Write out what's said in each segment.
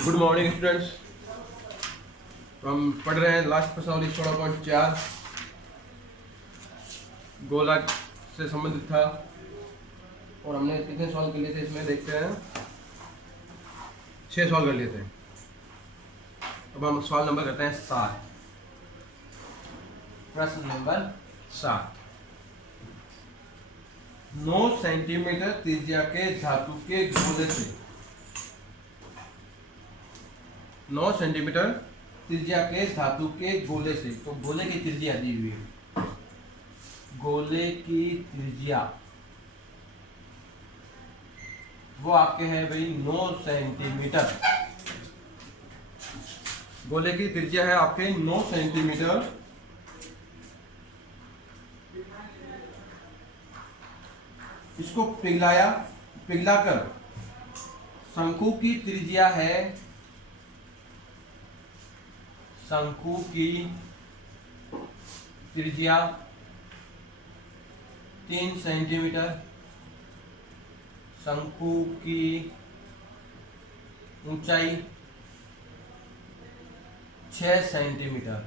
Good morning students. तो हम पढ़ रहे हैं लास्ट प्रश्नावली 16.4 गोलक से संबंधित था और हमने कितने सॉल्व कर लिए थे इसमें देखते हैं। 6 सॉल्व कर लिए थे। अब हम सवाल नंबर करते हैं 7। प्रश्न नंबर 7। 9 सेंटीमीटर त्रिज्या के धातु के गोले से 9 सेंटीमीटर त्रिज्या के धातु के गोले से, तो गोले की त्रिज्या दी हुई है। गोले की त्रिज्या वो आपके हैं भाई 9 सेंटीमीटर। गोले की त्रिज्या है आपके 9 सेंटीमीटर। इसको पिघलाकर शंकु की त्रिज्या है, शंकु की त्रिज्या 3 सेंटीमीटर, शंकु की ऊंचाई 6 सेंटीमीटर।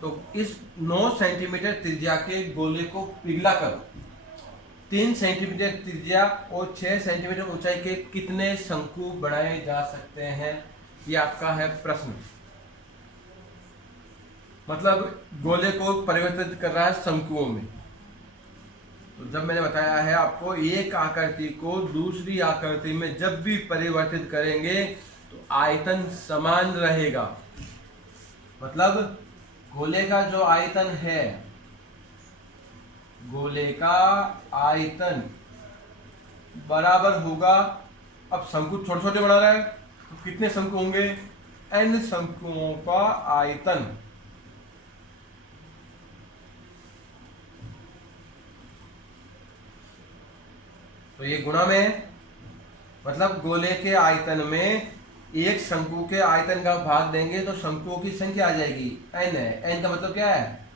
तो इस 9 सेंटीमीटर त्रिज्या के गोले को पिघलाकर 3 सेंटीमीटर त्रिज्या और 6 सेंटीमीटर ऊंचाई के कितने शंकु बनाए जा सकते हैं, ये आपका है प्रश्न। मतलब गोले को परिवर्तित कर रहा है शंकुओं में। तो जब मैंने बताया है आपको, एक आकृति को दूसरी आकृति में जब भी परिवर्तित करेंगे तो आयतन समान रहेगा। मतलब गोले का जो आयतन है, गोले का आयतन बराबर होगा। अब शंकु छोटे छोटे बना रहा है तो कितने शंकु होंगे, n शंकुओं का आयतन। तो ये गुणा में, मतलब गोले के आयतन में एक शंकु के आयतन का भाग देंगे तो शंकुओं की संख्या आ जाएगी, n है। n का मतलब क्या है,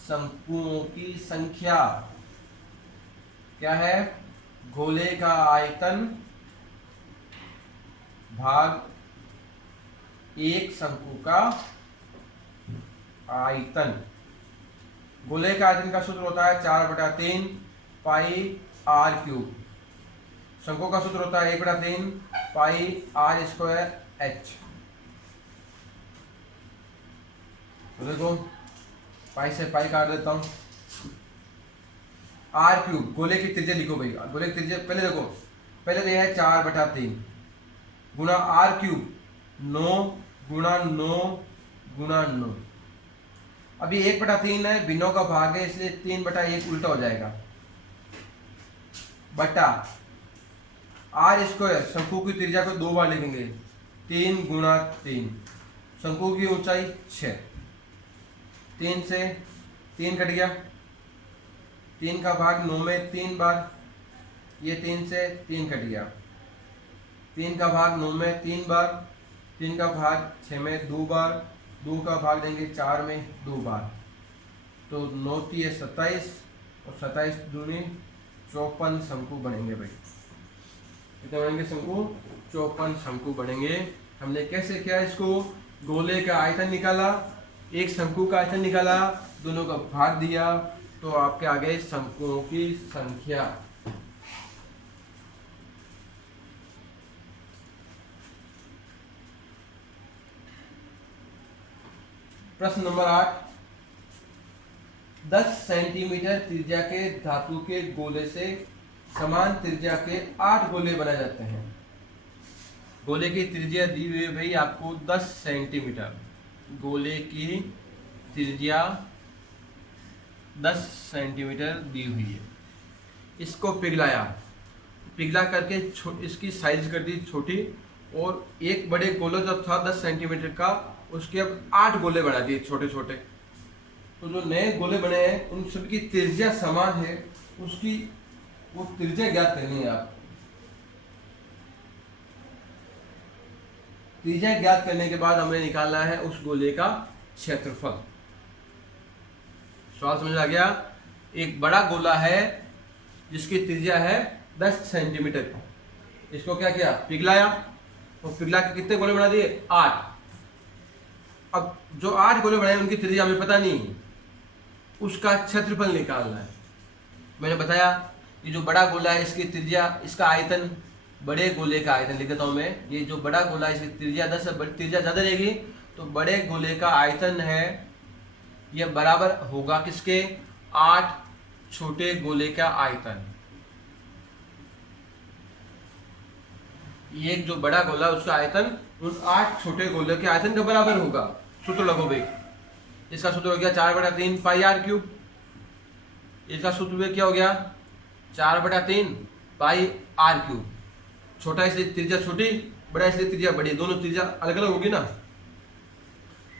शंकुओं की संख्या। क्या है, गोले का आयतन भाग एक शंकु का आयतन। गोले का आयतन का सूत्र होता है 4/3 पाई r क्यूब। शंकु का सूत्र होता है 1/3 पाई r² h। तो देखो, पाई से पाई काट देता हूं। r क्यूब, गोले की त्रिज्या लिखो भाई। गोले की त्रिज्या पहले देखो, पहले तो यह है 4/3 गुणा r क्यूब 9 गुणा 9 गुणा 9। अभी 1/3 है, भिन्नों का भाग है, इसलिए 3/1 उल्टा हो जाएगा, बटा r²। शंकु की त्रिज्या को 2 बार लिखेंगे, 3 गुणा 3। शंकु की ऊंचाई 6, 3 से 3 कट गया, 3 का भाग 9 में 3 बार, ये 3 से 3 कट गया, 3 का भाग 9 में 3 बार, 3 का भाग 6 में 2 बार, 2 का भाग देंगे 4 में 2 बार। तो 9 3 27 और 27 दूनी 54 शंकु बनेंगे भाई। कितने बनेंगे शंकु, 54 शंकु बनेंगे। हमने कैसे किया इसको, गोले का आयतन निकाला, एक शंकु का आयतन निकाला, दोनों का भाग दिया, तो आपके आ गए शंकुओं की संख्या। प्रश्न नंबर 8। 10 सेंटीमीटर त्रिज्या के धातु के गोले से समान त्रिज्या के 8 गोले बनाए जाते हैं। गोले की त्रिज्या दी हुई है भाई आपको 10 सेंटीमीटर। गोले की त्रिज्या 10 सेंटीमीटर दी हुई है। इसको पिघला करके इसकी साइज कर दी छोटी, और एक बड़े गोला जो था 10 सेंटीमीटर का, उसके अब 8 गोले बना दिए छोटे छोटे। तो जो नए गोले बने हैं उन सबकी त्रिज्या समान है, उसकी वो त्रिज्या ज्ञात करनी है आप। त्रिज्या ज्ञात करने के बाद हमें निकालना है उस गोले का क्षेत्रफल। सवाल समझ आ गया। एक बड़ा गोला है जिसकी त्रिज्या है 10 सेंटीमीटर। इसको क्या किया, पिघलाया, और पिघला के कितने गोले बना दिए? 8। अब जो 8 गोले बनाए उनकी त्रिज्या हमें पता नहीं है, उसका क्षेत्रफल निकालना है। मैंने बताया ये जो बड़ा गोला है इसकी त्रिज्या, इसका आयतन, बड़े गोले का आयतन लिख देता हूं मैं। ये जो बड़ा गोला है इसकी त्रिज्या 10 है, त्रिज्या ज्यादा रहेगी तो बड़े गोले का आयतन है ये बराबर होगा किसके? 8 छोटे गोले का आयतन। ये जो बड़ा गोला उसका आयतन उन 8 छोटे गोले के आयतन के बराबर होगा। सूत्र लगो भाई, इसका सूत्र हो गया 4/3 पाई आर क्यूब। इसका सूत्र क्या हो गया? 4/3 पाई आर क्यूब। छोटा इसलिए त्रिज्या छोटी, बड़ा इसलिए त्रिज्या बड़ी, दोनों त्रिज्या अलग अलग होगी ना।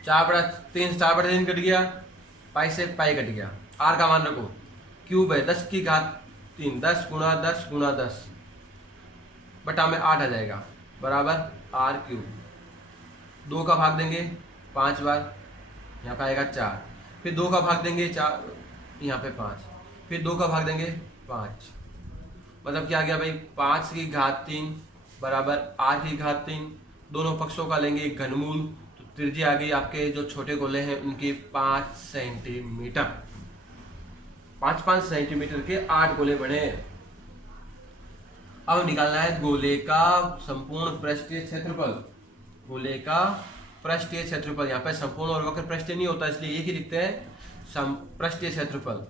4/3 4/3 कट गया, पाई से पाई कट गया। आर का मान रखो, क्यूब है 10 की घात 3, 10 गुणा 10 गुणा 10 बटा में 8 आ जाएगा, बराबर आर क्यूब। 2 का भाग देंगे 5 बार, यहाँ पे आएगा 4। फिर 2 का भाग देंगे 4, यहाँ पे 5। फिर 2 का भाग देंगे 5, मतलब क्या आ गया भाई? 5 की घात 3 बराबर आर की घात 3। दोनों पक्षों का लेंगे घनमूल, तो त्रिज्या आ गई आपके जो छोटे गोले हैं उनकी 5 सेंटीमीटर। 5 सेंटीमीटर के 8 गोले बने। अब निकालना है गोले का संपूर्ण पृष्ठीय क्षेत्रफल। गोले का पृष्ठीय क्षेत्रफल, यहाँ पे संपूर्ण और वक्र पृष्ठीय नहीं होता इसलिए एक ही लिखते हैं, पृष्ठीय क्षेत्रफल।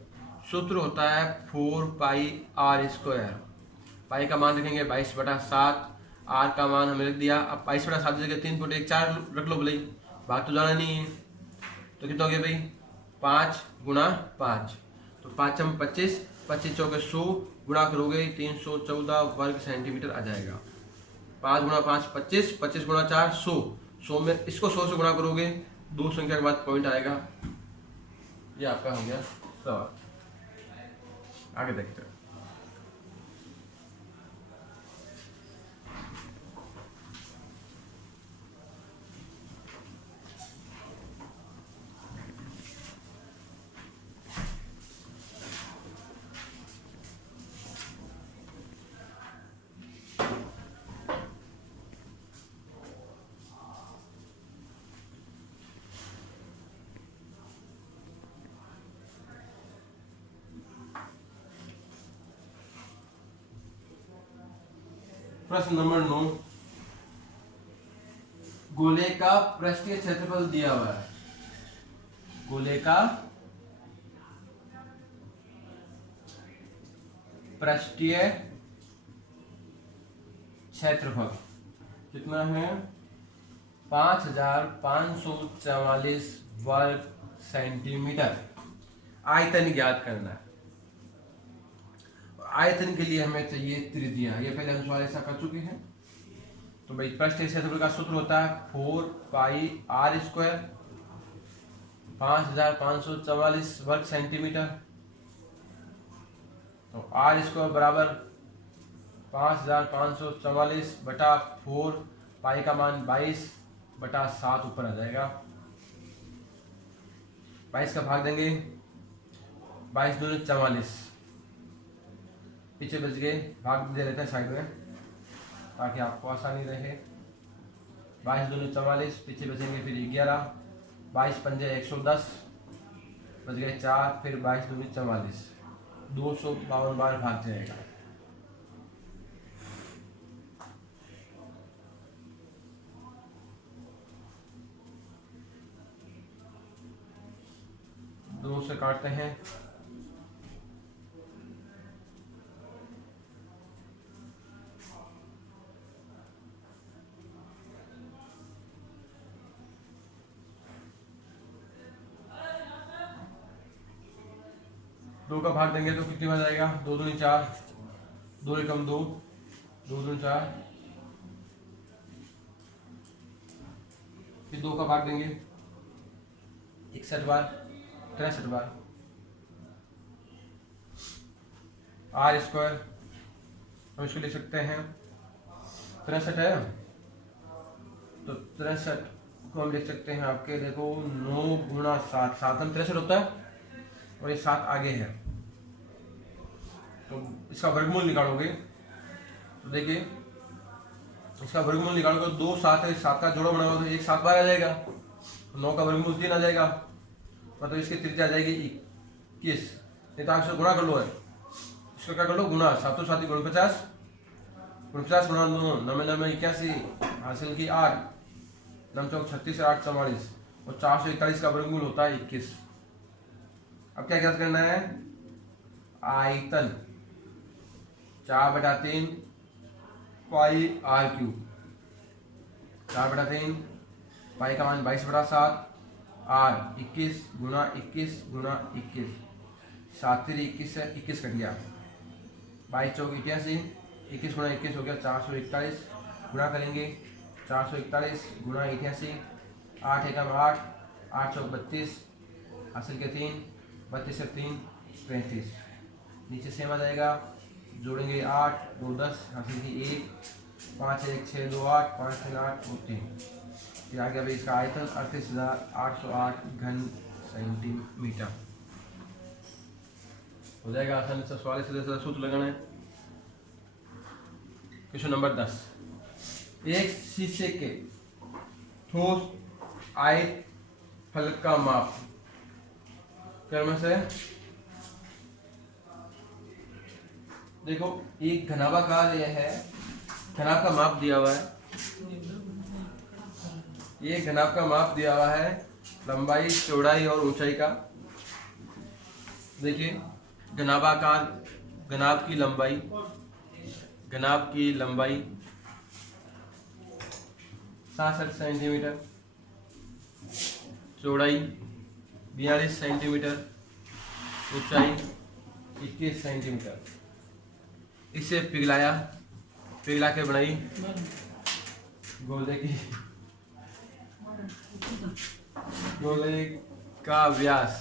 सूत्र होता है 4 पाई आर स्क्वायर। पाई का मान रखेंगे 22/7, आर का मान हमने रख दिया। अब 22/7 जगह 3.14 रख लो भले, बात तो जाना नहीं है। तो कितना हो गया भाई? 5 गुणा 5, तो 5 हम 25, 25 चौके 100 गुणा करोगे 314 वर्ग सेंटीमीटर आ जाएगा। 5 गुणा 5 25, 25 गुणा 4 100, 100 में इसको 100 से गुणा करोगे, 2 संख्या के बाद पॉइंट आएगा। ये आपका हो गया सवाल। आगे देखते हैं। प्रश्न नंबर 9, गोले का पृष्ठीय क्षेत्रफल दिया हुआ है। गोले का पृष्ठीय क्षेत्रफल कितना है? 5544 वर्ग सेंटीमीटर। आयतन ज्ञात करना है। आयतन के लिए हमें चाहिए त्रिज्या, ये पहले हम सवाल ऐसा कर चुके हैं। तो भाई पृष्ठीय क्षेत्रफल का सूत्र होता है 4 पाई आर स्क्वायर, 5544 वर्ग सेंटीमीटर। तो आर स्क्वायर बराबर 5544 बटा 4, पाई का मान 22/7 ऊपर आ जाएगा। 22 का भाग देंगे, 22 दूनी 44, पीछे बच गए, भाग दे लेते हैं साइड में ताकि आपको आसानी रहे। 22 दूनी 44, पीछे बचेंगे फिर 11, 22 पंजे 110, बच गए 4, फिर 22 दूनी 44, 252 बार भाग जाएगा। दो से काटते हैं, दो का भाग देंगे तो कितनी बार जाएगा? 2 दूनी 4, 2 एकम 2, 2 दूनी 4, फिर 2 का भाग देंगे 61 बार, 63 बार। आर स्क्वायर हम इसको लिख सकते हैं 63 है, तो 63 को हम लिख सकते हैं आपके, देखो 9 गुणा 7, 7 में 63 होता है और ये 7 आगे है, तो इसका वर्गमूल निकालोगे तो देखिए इसका वर्गमूल निकालोगे 2 7 है, 7 का जोड़ा बनाओगे तो 1 7 बार आ जाएगा, 9 का वर्गमूल 3 आ जाएगा, मतलब इसकी त्रिज्या आ जाएगी 21। नहीं तो आप इसको गुणा कर लो, है इसको क्या कर लो गुणा, 7 7 गुण 50, 50 गुणा 9 9 9 81 हासिल की 8 9 चौक 36 8 44 और 441 का वर्गमूल होता है 21। अब क्या ज्ञात करना है, आयतन 4/3 पाई आर क्यूब, 4/3 पाई का मान 22/7 आर 21 गुणा 21 गुणा 21, 7 3 21 से 21 कट गया, 22 चौक 81, 21 गुणा 21 हो गया 441, गुणा करेंगे 441 गुणा 81, 8 एकम 8 8 चौक 32 हासिल के 3 32 से 3 35, नीचे सेम आ जाएगा, जोड़ेंगे 8 2 10 हासिल की 1 5 1 6 2 8 5 3 8 और 3, फिर आ गया भाई इसका आयतन 38,808 घन सेंटीमीटर। हो जाएगा आसानी से, सवाल से सूत्र लगाना है। क्वेश्चन नंबर 10, एक शीशे के ठोस आयत फलक का माप क्रम से, देखो एक घनाभाकार यह है, घनाभ का माप दिया हुआ है, ये घनाभ का माप दिया हुआ है, लंबाई चौड़ाई और ऊंचाई का। देखिए घनाभाकार, घनाभ की लंबाई, घनाभ की लंबाई 67 सेंटीमीटर, चौड़ाई 42 सेंटीमीटर, ऊंचाई 21 सेंटीमीटर। इसे पिघलाया, पिघला के बनाई गोले की, गोले का व्यास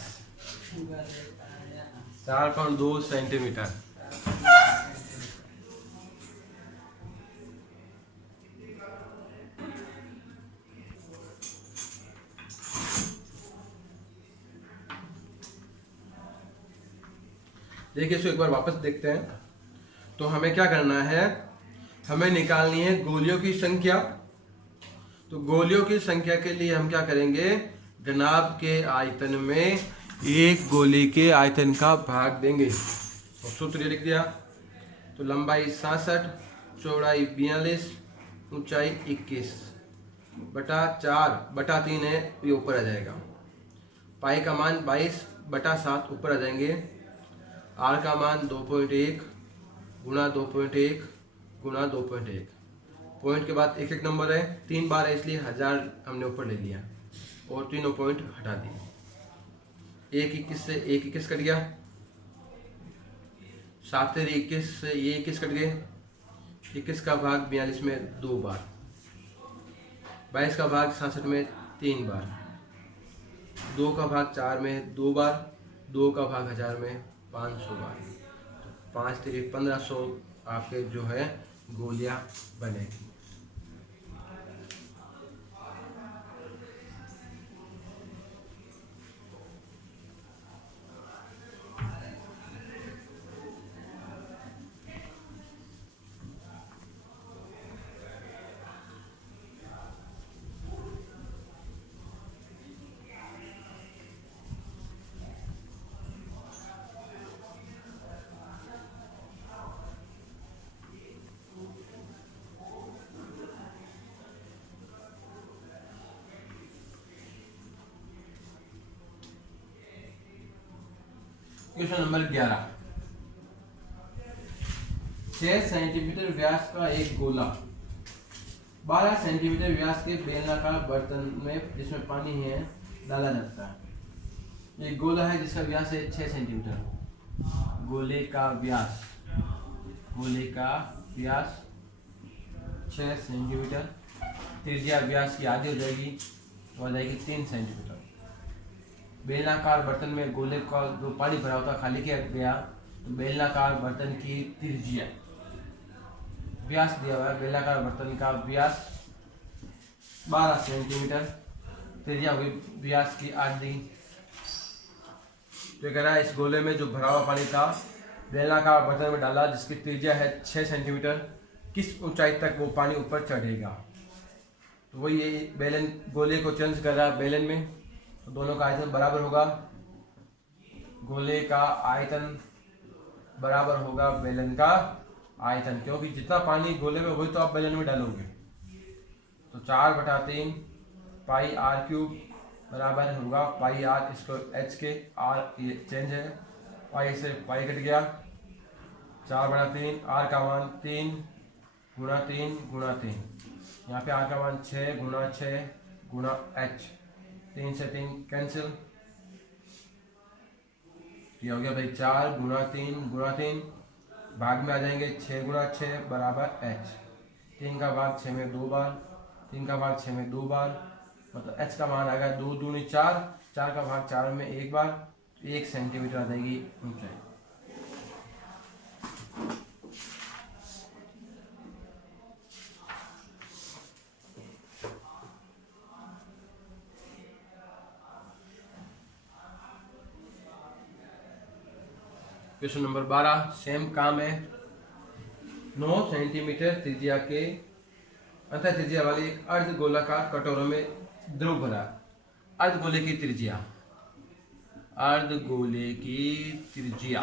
4.2 सेंटीमीटर। देखिए इसको एक बार वापस देखते हैं। तो हमें क्या करना है, हमें निकालनी है गोलियों की संख्या। तो गोलियों की संख्या के लिए हम क्या करेंगे, घनाभ के आयतन में एक गोली के आयतन का भाग देंगे। तो सूत्र ये लिख दिया, तो लंबाई 67, चौड़ाई 42, ऊंचाई 21 बटा 4/3 है, ये ऊपर आ जाएगा। पाई का मान 22/7 ऊपर आ जाएंगे। आर का मान 2.1 गुणा 2.1 गुणा 2.1, पॉइंट के बाद एक एक नंबर है, 3 बार है इसलिए 1000 हमने ऊपर ले लिया और तीनों पॉइंट हटा दिए। 1 21 से 1 21 कट गया, 7 21 से ये 21 कट गए, 21 का भाग 42 में 2 बार, 22 का भाग 67 में 3 बार, 2 का भाग 4 में 2 बार, 2 का भाग 1000 में 500 बार, 5 3 1500 आपके जो है गोलियां बनेगी। क्वेश्चन नंबर 11, 6 सेंटीमीटर व्यास का एक गोला 12 सेंटीमीटर व्यास के बेलनाकार बर्तन में जिसमें पानी है डाला जाता है। एक गोला है जिसका व्यास है 6 सेंटीमीटर। गोले का व्यास, गोले का व्यास 6 सेंटीमीटर, त्रिज्या व्यास की आधी हो जाएगी, तो आ जाएगी 3 सेंटीमीटर। बेलनाकार बर्तन में गोले का जो पानी भरा होता खाली किया गया, तो बेलनाकार बर्तन की त्रिज्या, व्यास दिया हुआ है, बेलनाकार बर्तन का व्यास 12 सेंटीमीटर, त्रिज्या हुई व्यास की आधी। तो कह रहा है इस गोले में जो भरा हुआ पानी था बेलनाकार बर्तन में डाला जिसकी त्रिज्या है 6 सेंटीमीटर, किस ऊंचाई तक वो पानी ऊपर चढ़ेगा। तो वही ये बेलन गोले को चेंज कर रहा है बेलन में, तो दोनों का आयतन बराबर होगा। गोले का आयतन बराबर होगा बेलन का आयतन, क्योंकि जितना पानी गोले में वही तो आप बेलन में डालोगे। तो 4/3 पाई आर क्यूब बराबर होगा पाई आर इसको एच के, आर ये चेंज है, पाई से पाई कट गया, 4/3 आर का मान 3 गुणा 3 गुणा 3, यहाँ पे आर का मान 6 गुणा 6 गुणा एच, 3 से 3 कैंसिल, ये हो गया भाई 4 गुणा 3 गुणा 3, भाग में आ जाएंगे 6 गुणा 6 बराबर एच, 3 का भाग 6 में 2 बार, 3 का भाग 6 में 2 बार, मतलब एच का मान आएगा 2 दूनी 4, 4 का भाग 4 में 1 बार, 1 सेंटीमीटर आ जाएगी ऊंचाई। क्वेश्चन नंबर 12 सेम काम है। 9 सेंटीमीटर त्रिज्या के अंतर त्रिज्या वाली एक अर्ध गोलाकार कटोरों में द्रव भरा। अर्ध गोले की त्रिज्या, अर्ध गोले की त्रिज्या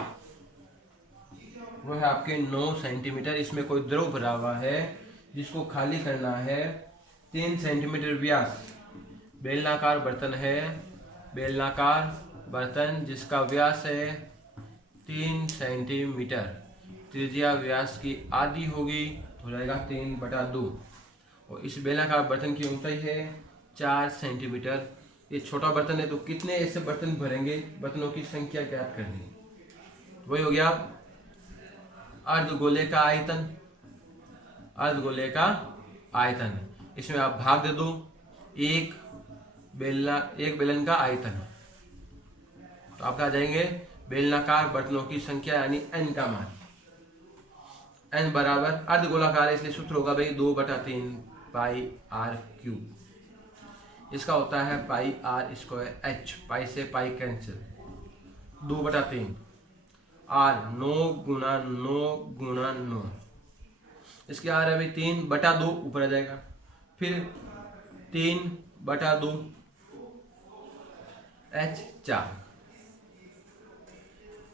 वो है आपके 9 सेंटीमीटर। इसमें कोई द्रव भरा हुआ है जिसको खाली करना है। 3 सेंटीमीटर व्यास बेलनाकार बर्तन है, बेलनाकार बर्तन जिसका व्यास है 3 सेंटीमीटर, त्रिज्या व्यास की आधी होगी तो हो जाएगा 3/2, और इस बेलनाकार बर्तन की ऊंचाई है 4 सेंटीमीटर। ये छोटा बर्तन है तो कितने ऐसे बर्तन भरेंगे, बर्तनों की संख्या ज्ञात करनी है। वही हो गया अर्धगोले का आयतन, अर्धगोले का आयतन, इसमें आप भाग दे दो, एक बेलन का आयतन, तो आपका आ जाएंगे बेलनाकार बर्तनों की संख्या यानी n का मान। n बराबर अर्धगोलाकार है इसलिए सूत्र होगा भाई 2/3 पाई आर क्यूब। इसका होता है पाई आर स्क्वायर एच, पाई से पाई कैंसिल, 2/3 आर 9 गुणा 9 गुणा 9, इसके आ रहा है भाई 3/2 ऊपर आ जाएगा, फिर 3/2 एच 4,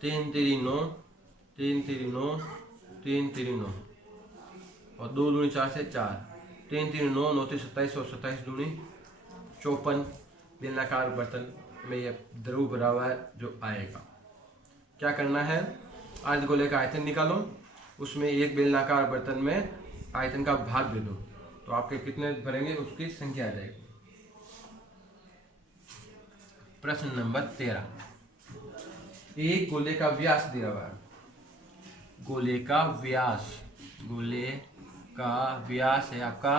3 3 9, 3 3 9, 3 3 9, और 2 दूनी 4 से 4, 3 3 9, 9 3 27 और 27 दूनी 54 बेलनाकार बर्तन में यह द्रव भरा हुआ है जो आएगा। क्या करना है, अर्धगोले का आयतन निकालो, उसमें एक बेलनाकार बर्तन में आयतन का भाग दे दो, तो आपके कितने भरेंगे उसकी संख्या आ जाएगी। प्रश्न नंबर 13, एक गोले का व्यास दिया हुआ है, गोले का व्यास, गोले का व्यास है आपका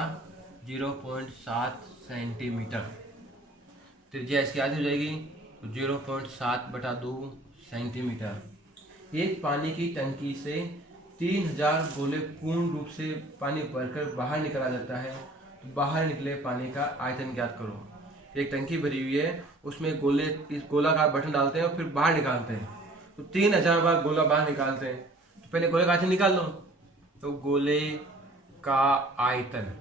0.7 सेंटीमीटर, त्रिज्या इसकी आधी हो जाएगी तो 0.7/2 सेंटीमीटर। एक पानी की टंकी से 3000 गोले पूर्ण रूप से पानी भरकर बाहर निकाला जाता है, तो बाहर निकले पानी का आयतन ज्ञात करो। एक टंकी भरी हुई है, उसमें गोले इस गोलाकार बटन डालते हैं और फिर बाहर निकालते हैं, तो 3000 बार गोला बाहर निकालते हैं, तो पहले गोले का आयतन निकाल लो। तो गोले का आयतन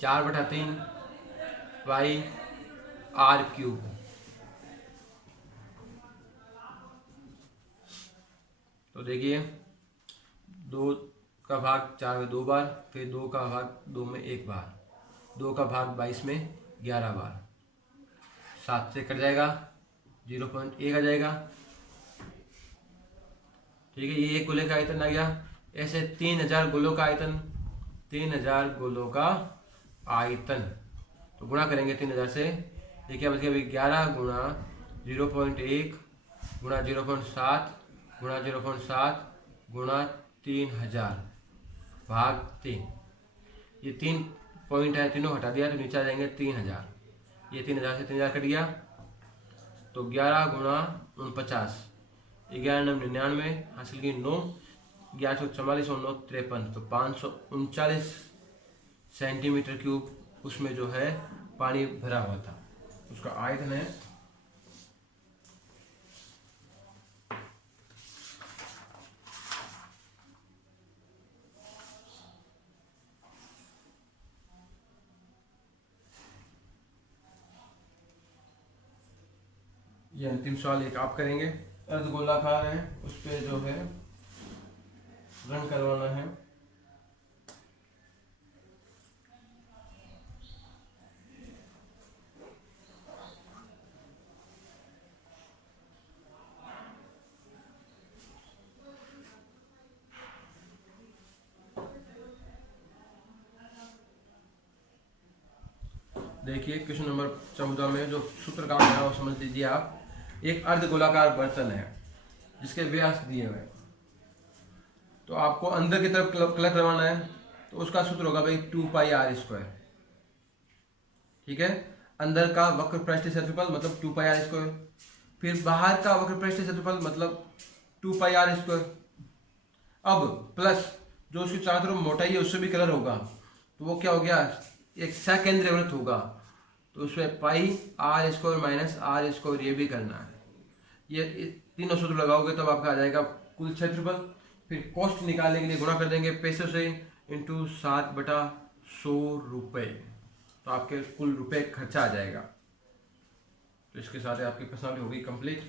4/3 पाई आर क्यूब, तो देखिए 2 का भाग 4 में 2 बार, फिर 2 का भाग 2 में 1 बार, 2 का भाग 22 में 11 बार, 7 से कट जाएगा 0.1 आ जाएगा। ठीक है, ये एक गोले का आयतन आ गया। ऐसे 3000 गोलों का आयतन, 3000 गोलों का आयतन, तो गुणा करेंगे 3000 से, देखिए बच गया 11 गुणा 0.1 गुणा 0.7 गुणा 0.7 गुणा 3000 भाग 3, ये 3 पॉइंट है, तीनों हटा दिया तो नीचे आ जाएंगे 3000, ये 3000 से 3000 कट गया, तो 11 गुणा 49, 11 9 99, हासिल की 9, 1144 और 9 53, तो 539 सेंटीमीटर क्यूब उसमें जो है पानी भरा हुआ था, उसका आयतन है। ये अंतिम सवाल एक आप करेंगे, अर्धगोलाकार है, उस पर जो है रन करवाना है। देखिए क्वेश्चन नंबर 14 में जो सूत्र काम है वो समझ लीजिए आप। एक अर्धगोलाकार बर्तन है जिसके व्यास दिए हुए, तो आपको अंदर की तरफ कलर करवाना है, तो उसका सूत्र होगा भाई 2πr²। ठीक है, अंदर का वक्र पृष्ठीय क्षेत्रफल मतलब 2πr², फिर बाहर का वक्र पृष्ठीय क्षेत्रफल मतलब 2πr²। अब प्लस जो उसकी चारों तरफ मोटाई है उससे भी कलर होगा, तो वो क्या हो गया, एक सकेंद्रीय वृत्त होगा, तो उसमें πr² माइनस r² ये भी करना है। ये तीनों सूत्र लगाओगे तब आपका आ जाएगा कुल क्षेत्रफल। फिर कॉस्ट निकालने के लिए गुणा कर देंगे पैसे से इंटू 7/100 रुपये, तो आपके कुल रुपए खर्चा आ जाएगा। तो इसके साथ आपकी पर्सनालिटी होगी कंप्लीट।